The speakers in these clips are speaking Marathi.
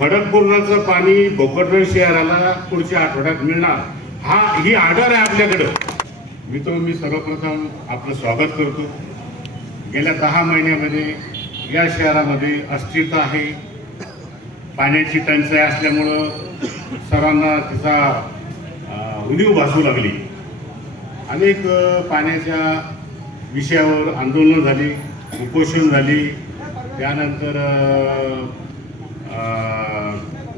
खडकपूर्णाचं पाणी भोकरदन शहराला पुढच्या आठवड्यात मिळणार. हा ही ऑर्डर आहे आपल्याकडं. मी तो मी सर्वप्रथम आपलं स्वागत करतो. गेल्या दहा महिन्यामध्ये या शहरामध्ये अस्थिरता आहे. पाण्याची टंचाई असल्यामुळं सर्वांना तिचा अं, उणीव भासू लागली. अनेक पाण्याच्या विषयावर आंदोलनं झाली उपोषण झाली. त्यानंतर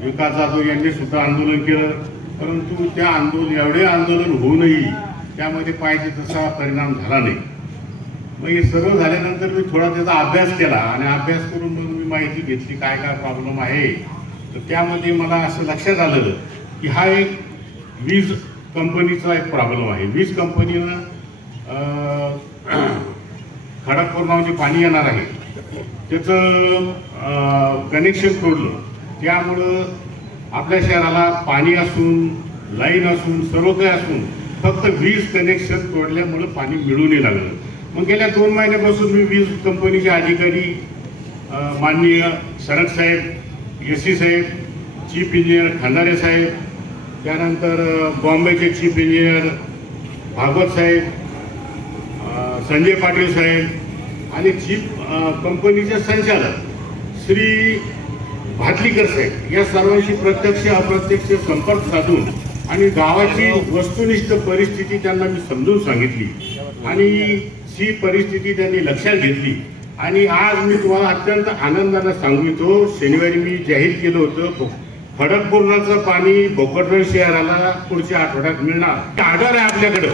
विकास जाधव यांनी सुद्धा आंदोलन केलं. परंतु त्या आंदोलन एवढे आंदोलन होऊनही त्यामध्ये पाहिजे तसा परिणाम झाला नाही. मग हे सर्व झाल्यानंतर मी थोडा त्याचा अभ्यास केला आणि अभ्यास करून मग मी माहिती घेतली काय काय प्रॉब्लेम आहे. तर त्यामध्ये मला असं लक्षात आलं की हा एक वीज कंपनीचा एक प्रॉब्लेम आहे. वीज कंपनीनं खडकपूर खडकपूरणावर पाणी येणार आहे. त्याचं कनेक्शन तोडलं त्यामुळं आपल्या शहराला पाणी असून लाईन असून सर्व काही असून फक्त वीज कनेक्शन तोडल्यामुळं पाणी मिळू नाही लागलं. मग गेल्या दोन महिन्यापासून मी वीज कंपनीचे अधिकारी माननीय सरक साहेब एस सी साहेब चीफ इंजिनियर खंदारे साहेब त्यानंतर बॉम्बेचे चीफ इंजिनियर भागवत साहेब संजय पाटील साहेब आणि चीफ कंपनीचे संचालक श्री भाटलीकर साहेब या सर्वांशी प्रत्यक्ष अप्रत्यक्ष संपर्क साधून आणि गावाची वस्तुनिष्ठ परिस्थिती त्यांना मी समजून सांगितली. आणि ही परिस्थिती त्यांनी लक्षात घेतली. आणि आज मी तुम्हाला अत्यंत आनंदाने सांगितो शनिवारी मी जाहीर केलं होतं खडकपूर्णाचं पाणी भोकरदन शहराला पुढच्या आठवड्यात मिळणार. ऑर्डर आहे आपल्याकडं.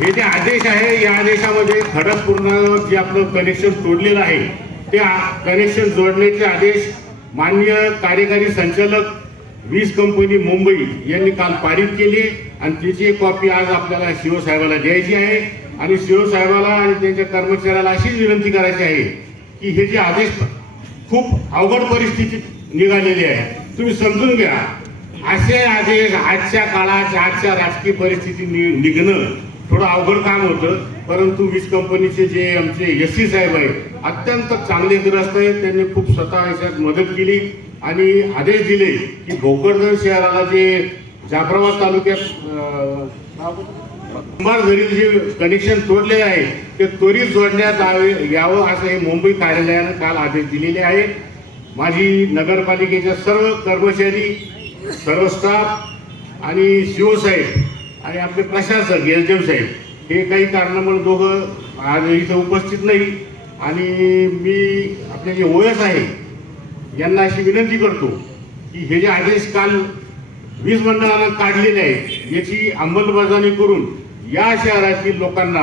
हे जे आदेश आहे या आदेशामध्ये खडकपूर्ण जे आपलं कनेक्शन तोडलेलं आहे ते कनेक्शन जोडण्याचे आदेश माननीय कार्यकारी संचालक वीज कंपनी मुंबई यांनी काल पारित केली आणि त्याची एक कॉपी आज आपल्याला शिवसाहेबाला द्यायची आहे. आणि शिवसाहेबाला आणि त्यांच्या कर्मचाऱ्याला अशीच विनंती करायची आहे की हे जे आदेश खूप अवघड परिस्थितीत निघालेले आहे. तुम्ही समजून घ्या. असे आदेश आजच्या काळात आजच्या राजकीय परिस्थिती नि- निघणं थोडं अवघड काम होतं परंतु वीज कंपनीचे जे आमचे एस सी साहेब आहेत अत्यंत चांगले ग्रस्त आहेत. त्यांनी खूप स्वतः याच्यात मदत केली आणि आदेश दिले की भोकरदन शहराला जे जाफराबाद तालुक्यात अं, जे कनेक्शन तोडले आहे ते त्वरित जोडण्यात यावं असं हे मुंबई कार्यालयानं काल आदेश दिलेले आहे माझी नगरपालिकेच्या सर्व कर्मचारी सर्व स्टाफ आणि शिवसाहेब आणि आपले प्रशासक एस साहेब हे काही कारणामुळे दोघं आज इथं उपस्थित नाही. आणि मी आपले जे ओएस आहे यांना अशी विनंती करतो की हे जे आदेश काल वीज मंडळानं काढलेले आहेत याची अंमलबजावणी करून या शहरातील लोकांना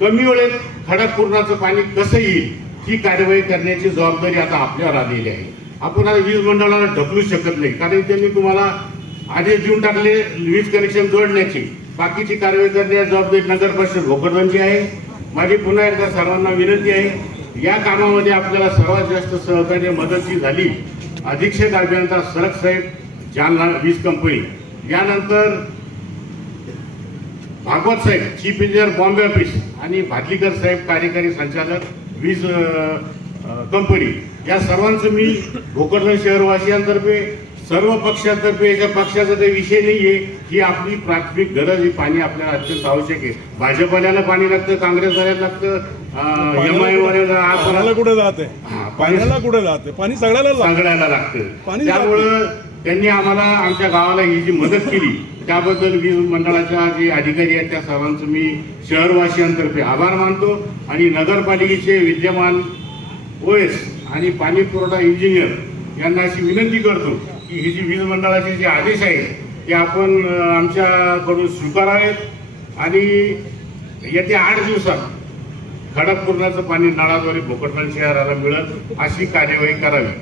कमी वेळेत खडकपूर्णाचं पाणी कसं येईल ही कार्यवाही करण्याची जबाबदारी आता आपल्यावर आलेली आहे. आपण आता वीज मंडळाला ढकलू शकत नाही कारण त्यांनी तुम्हाला आदेश देऊन टाकले वीज कनेक्शन जोडण्याची. बाकीची कारवाई करण्याची जबाबदारी नगर परिषद भोकरदनची आहे. माझी पुन्हा एकदा सर्वांना विनंती आहे या कामामध्ये आपल्याला सर्वात जास्त सहकार्य मदतची झाली. अधीक्षक अभियंता सरक साहेब जालना वीज कंपनी. यानंतर भागवत साहेब चीफ इंजिनियर बॉम्बे ऑफिस आणि भाटलीकर साहेब कार्यकारी संचालक वीज कंपनी. या सर्वांचं मी भोकरदन शहरवासियांतर्फे सर्व पक्षांतर्फे याच्या पक्षाचा काही विषय नाहीये. ही आपली प्राथमिक गरज ही पाणी आपल्याला अत्यंत आवश्यक आहे. भाजपवाल्याला पाणी लागतं काँग्रेसवाल्याला लागतं एम आय वाल्याला कुठे जाते? हा, पाण्याला कुठे जाते? पाणी सगळ्याला लागतं. सगळ्याला लागतं. त्यामुळं त्यांनी आम्हाला आमच्या गावाला ही जी मदत केली त्याबद्दल वीज मंडळाच्या जे अधिकारी आहेत त्या सर्वांचं मी शहरवासियांतर्फे आभार मानतो. आणि नगरपालिकेचे विद्यमान ओएस आणि पाणी पुरवठा इंजिनियर यांना अशी विनंती करतो की ही जी वीज मंडळाचे जे आदेश आहेत ते आपण आमच्याकडून स्वीकारावेत. आणि येत्या आठ दिवसात खडकपूर्णाचं पाणी नळाद्वारे भोकरदन शहराला मिळत अशी कार्यवाही करावी.